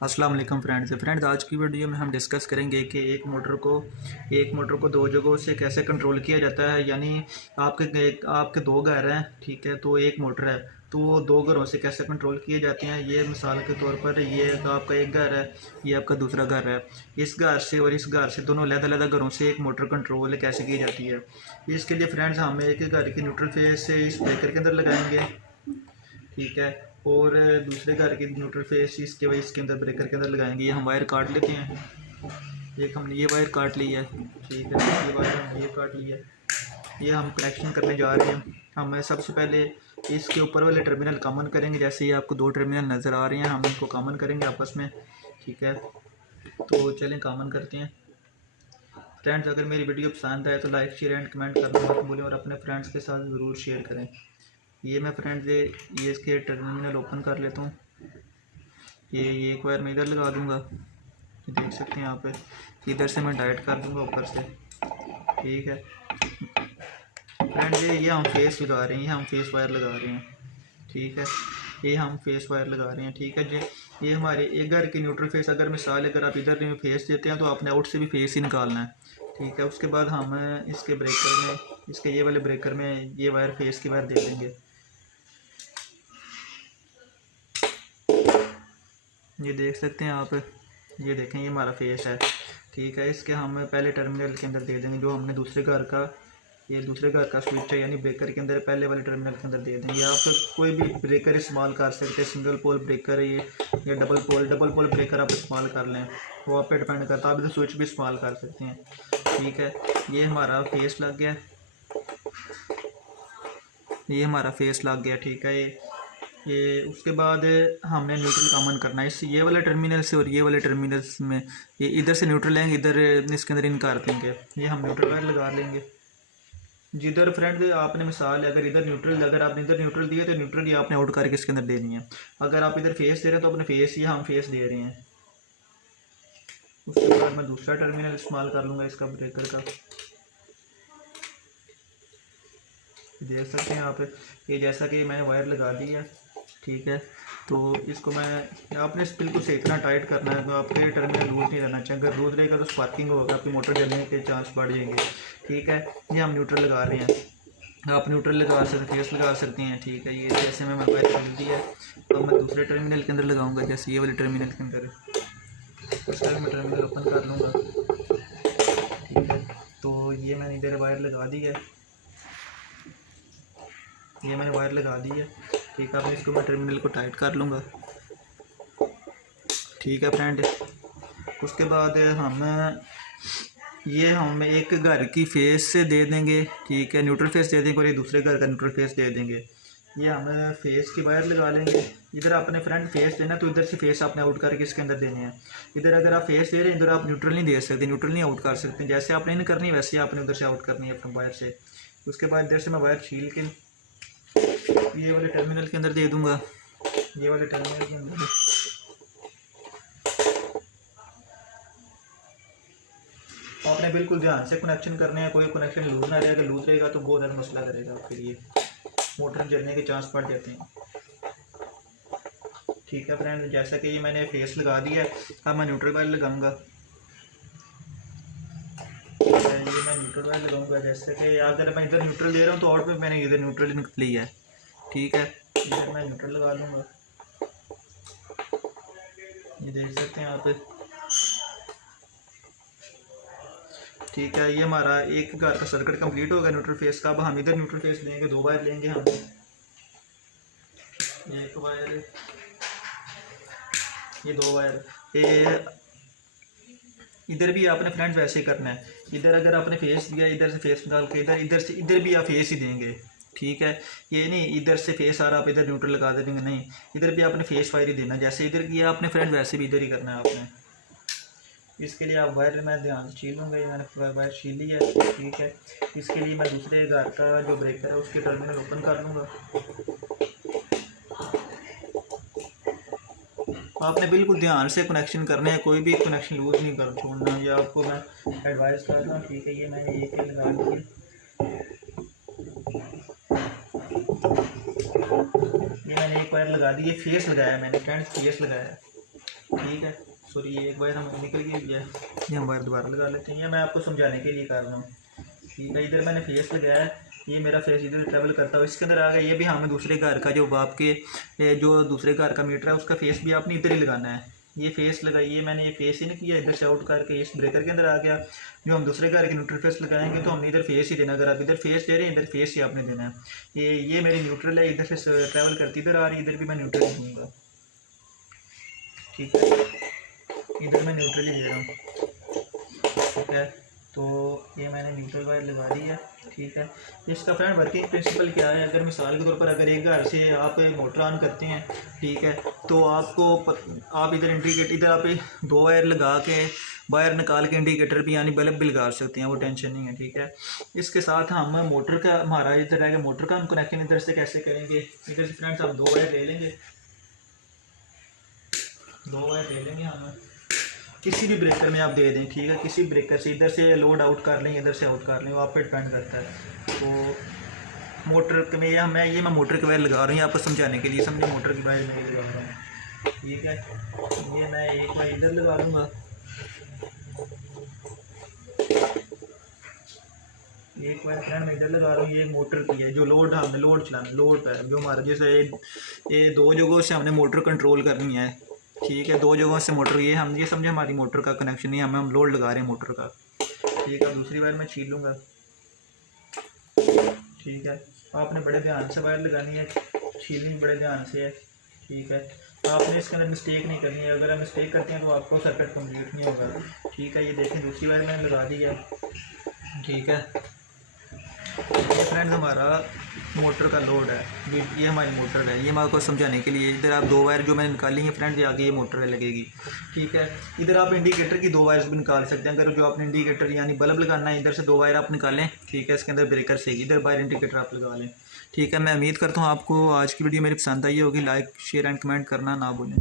अस्सलाम वालेकुम फ्रेंड्स आज की वीडियो में हम डिस्कस करेंगे कि एक मोटर को दो जगहों से कैसे कंट्रोल किया जाता है। यानी आपके दो घर हैं, ठीक है, तो एक मोटर है, तो वो दो घरों से कैसे कंट्रोल किए जाते हैं। ये मिसाल के तौर पर ये आपका एक घर है, ये आपका दूसरा घर है। इस घर से और इस घर से दोनों अलग-अलग घरों से एक मोटर कंट्रोल कैसे की जाती है। इसके लिए फ्रेंड्स हम एक घर की न्यूट्रल फेस से इस ब्रेकर के अंदर लगाएंगे, ठीक है, और दूसरे घर की न्यूट्रल फेस इसके अंदर ब्रेकर के अंदर लगाएंगे। ये हम वायर काट लेते हैं। एक हमने ये वायर काट ली है, ठीक है, ये वायर हमने ये काट लिया है। ये हम कनेक्शन करने जा रहे हैं। हम सबसे पहले इसके ऊपर वाले टर्मिनल कॉमन करेंगे। जैसे ये आपको दो टर्मिनल नज़र आ रहे हैं, हम इनको कॉमन करेंगे आपस में, ठीक है। तो चलें कॉमन करते हैं। फ्रेंड्स, अगर मेरी वीडियो पसंद आए तो लाइक शेयर एंड कमेंट करना मत भूलें और अपने फ्रेंड्स के साथ ज़रूर शेयर करें। ये मैं फ्रेंड्स ये इसके टर्मिनल ओपन कर लेता हूँ। ये एक वायर मैं इधर लगा दूँगा, ये देख सकते हैं यहाँ पे। इधर से मैं डायरेक्ट कर दूँगा ऊपर से, ठीक है फ्रेंड्स। ये हम फेस लगा रहे हैं, ये हम फेस वायर लगा रहे हैं, ठीक है, ये हम फेस वायर लगा रहे हैं, ठीक है जी। ये हमारे एक घर की न्यूट्रल फेस, अगर मिसाल अगर आप इधर में फेस देते हैं तो आपने आउट से भी फेस ही निकालना है, ठीक है। उसके बाद हम इसके ब्रेकर में, इसके ये वाले ब्रेकर में ये वायर फेस की वायर दे देंगे। ये देख सकते हैं आप, ये देखें, ये हमारा फेस है, ठीक है। इसके हम पहले टर्मिनल के अंदर दे देंगे जो हमने दूसरे घर का, ये दूसरे घर का स्विच है, यानी ब्रेकर के अंदर पहले वाले टर्मिनल के अंदर दे देंगे। आप कोई भी ब्रेकर इस्तेमाल कर सकते हैं, सिंगल पोल ब्रेकर है ये, या डबल पोल ब्रेकर आप इस्तेमाल कर लें, वो आप पे डिपेंड करता है। आप इधर स्विच भी इस्तेमाल कर सकते हैं, ठीक है। ये हमारा फेस लग गया, ये हमारा फेस लग गया, ठीक है। ये उसके बाद हमने न्यूट्रल कॉमन करना है। इस ये वाले टर्मिनल से और ये वाले टर्मिनल्स में, ये इधर से न्यूट्रल लेंगे, इधर इसके अंदर इन कर देंगे। ये हम न्यूट्रल वायर लगा लेंगे। जिधर फ्रेंड आपने मिसाल है, अगर आपने इधर न्यूट्रल दिया तो न्यूट्रल ये आपने आउट करके इसके अंदर देनी है। अगर आप इधर फेस दे रहे हैं तो अपने फेस ही हम फेस दे रहे हैं। उसके बाद मैं दूसरा टर्मिनल इस्तेमाल कर लूँगा इसका ब्रेकर का। देख सकते हैं आप, ये जैसा कि मैंने वायर लगा दी है, ठीक है। तो इसको मैं, आपने बिल्कुल से इतना टाइट करना है, तो आपके टर्मिनल लूज नहीं रहना चाहिए। अगर लूज रहेगा तो स्पार्किंग होगा, आपकी मोटर जलने के चांस बढ़ जाएंगे, ठीक है। ये हम न्यूट्रल लगा रहे हैं, आप न्यूट्रल लगा सकते हैं, फेस लगा सकते हैं, ठीक है। ये जैसे मैं वायर कर दी है, तो मैं दूसरे टर्मिनल के अंदर लगाऊंगा, जैसे ये वाले टर्मिनल के अंदर। उसका मैं टर्मिनल ओपन कर लूँगा, ठीक है। तो ये मैंने इधर वायर लगा दी है, ये मैंने वायर लगा दी है, ठीक है। अब इसको मैं टर्मिनल को टाइट कर लूँगा, ठीक है फ्रेंड। उसके बाद हम एक घर की फेस से दे देंगे, ठीक है, न्यूट्रल फेस दे देंगे, और ये दूसरे घर का न्यूट्रल फेस दे देंगे। ये हम फेस की वायर लगा लेंगे। इधर आपने फ्रेंड फेस देना, तो इधर से फेस आपने आउट करके इसके अंदर देने हैं। इधर अगर आप फेस दे रहे हैं, इधर आप न्यूट्रल नहीं दे सकते, न्यूट्रल नहीं आउट कर सकते। जैसे आपने इन करनी वैसे आपने उधर से आउट करनी है अपने वायर से। उसके बाद इधर से मैं वायर छील के ये वाले टर्मिनल के अंदर दे दूंगा, ये वाले टर्मिनल के अंदर। आपने बिल्कुल ध्यान से कनेक्शन करने हैं, कोई कनेक्शन लूज ना रहेगा, लूज रहेगा तो बहुत ज़्यादा मसला करेगा आपके लिए, मोटर जलने के चांस बढ़ जाते हैं, ठीक है फ्रेंड। जैसा कि ये मैंने फेस लगा दिया है, अब मैं न्यूट्रल वायर लगाऊंगा। ये मैं न्यूट्रल वायर लगाऊंगा, जैसे कि अगर मैं इधर न्यूट्रल दे रहा हूँ तो आउट में मैंने इधर न्यूट्रल निकली है, ठीक है। इधर मैं न्यूट्रल लगा लूँगा, ये देख सकते हैं आप, ठीक है। ये हमारा एक घर का सर्किट कंप्लीट होगा न्यूट्रल फेस का। अब हम इधर न्यूट्रल फेस लेंगे, दो वायर लेंगे हम, ये एक वायर, ये दो वायर। ये इधर भी आपने फ्रेंड्स वैसे ही करना है। इधर अगर आपने फेस दिया, इधर से फेस निकाल के इधर से इधर भी आप फेस ही देंगे, ठीक है। ये नहीं इधर से फेस आ रहा आप इधर न्यूट्रल लगा देंगे, नहीं, इधर भी आपने फेस वायर ही देना। जैसे इधर किया आपने फ्रेंड, वैसे भी इधर ही करना है आपने। इसके लिए आप वायर मैं ध्यान से छीलूँगा, ये मैंने वायर छीली है, ठीक है। इसके लिए मैं दूसरे घर का जो ब्रेकर है उसके टर्मिनल ओपन कर लूँगा। आपने बिल्कुल ध्यान से कनेक्शन करने हैं, कोई भी कनेक्शन लूज नहीं कर छोड़ना, ये आपको मैं एडवाइस कर रहा हूँ, ठीक है। ये मैंने एक ही लगा ली, ये मैंने एक वायर लगा दी, ये फेस लगाया मैंने फ्रेंड्स, फेस लगाया, ठीक है। सॉरी ये एक वायर हम निकल गई है, ये हम वायर दोबारा लगा लेते हैं। ये मैं आपको समझाने के लिए कर रहा हूँ। ठीक है, इधर मैंने फेस लगाया है, ये मेरा फेस इधर ट्रैवल करता है इसके अंदर आ गया। ये भी हमें दूसरे घर का जो आपके जो दूसरे घर का मीटर है उसका फेस भी आपने इधर ही लगाना है। ये फेस लगाइए, मैंने ये फेस ही नहीं किया, इधर से आउट करके इस ब्रेकर के अंदर आ गया। जो हम दूसरे घर के न्यूट्रल फेस लगाएंगे तो हमने इधर फेस ही देना। अगर आप इधर फेस दे रहे हैं इधर फेस ही आपने देना है। ये मेरी न्यूट्रल है, इधर से ट्रैवल करती इधर आ रही है, इधर भी मैं न्यूट्रल दूँगा। ठीक है, इधर मैं न्यूट्रल ही दे रहा हूँ। ठीक है, तो ये मैंने न्यूट्रल वायर लगा दी है। ठीक है, इसका फ्रेंड वर्किंग प्रिंसिपल क्या है, अगर मिसाल के तौर पर अगर एक घर से आप मोटर ऑन करते हैं, ठीक है, तो आप इधर इंडिकेटर इधर आप 2 वायर लगा के वायर निकाल के इंडिकेटर भी यानी बल्ब भी लगा सकते हैं, वो टेंशन नहीं है। ठीक है, इसके साथ हम मोटर का हमारा इधर है मोटर का हम कनेक्शन इधर से कैसे करेंगे। इधर से फ्रेंड्स हम 2 वायर ले लेंगे, 2 वायर ले लेंगे हम, किसी भी ब्रेकर में आप दे दें। ठीक है, किसी ब्रेकर से इधर से लोड आउट कर लें, इधर से आउट कर लें, वो आप पे डिपेंड करता है। तो मोटर में मैं मोटर की वायर लगा रही हूँ आपको समझाने के लिए, समझे मोटर की वायर मैं लगा रहा हूँ। ठीक है, ये मैं एक वायर इधर लगा दूँगा, एक वायर फ्रेंड मैं इधर लगा रहा हूँ। ये मोटर की है, जो लोड हमने लोड चलाना लोड पर जो हमारा जैसे ये 2 जगहों से हमने मोटर कंट्रोल करनी है। ठीक है, 2 जगहों से मोटर, ये हम ये समझे हमारी मोटर का कनेक्शन ही हम लोड लगा रहे हैं मोटर का। ठीक है, दूसरी वायर मैं छील लूँगा। ठीक है, आपने बड़े ध्यान से वायर लगानी है, छीलनी बड़े ध्यान से है। ठीक है, आपने इसके अंदर मिस्टेक नहीं करनी है, अगर आप मिस्टेक करते हैं तो आपको सर्किट कंप्लीट नहीं होगा। ठीक है, ये देखें दूसरी वायर मैंने लगा दी है। ठीक है, ये फ्रेंड्स हमारा मोटर का लोड है, ये हमारी मोटर है। ये मैं आपको समझाने के लिए इधर आप 2 वायर जो मैंने निकाली है फ्रेंड, ये आगे ये मोटर लगेगी। ठीक है, इधर आप इंडिकेटर की 2 वायर्स भी निकाल सकते हैं। अगर जो आपने इंडिकेटर यानी बल्ब लगाना है, इधर से 2 वायर आप निकालें। ठीक है, इसके अंदर ब्रेकर से इधर वायर इंडिकेटर आप लगा लें। ठीक है, मैं उम्मीद करता हूँ आपको आज की वीडियो मेरी पसंद आई होगी। लाइक शेयर एंड कमेंट करना ना भूलें।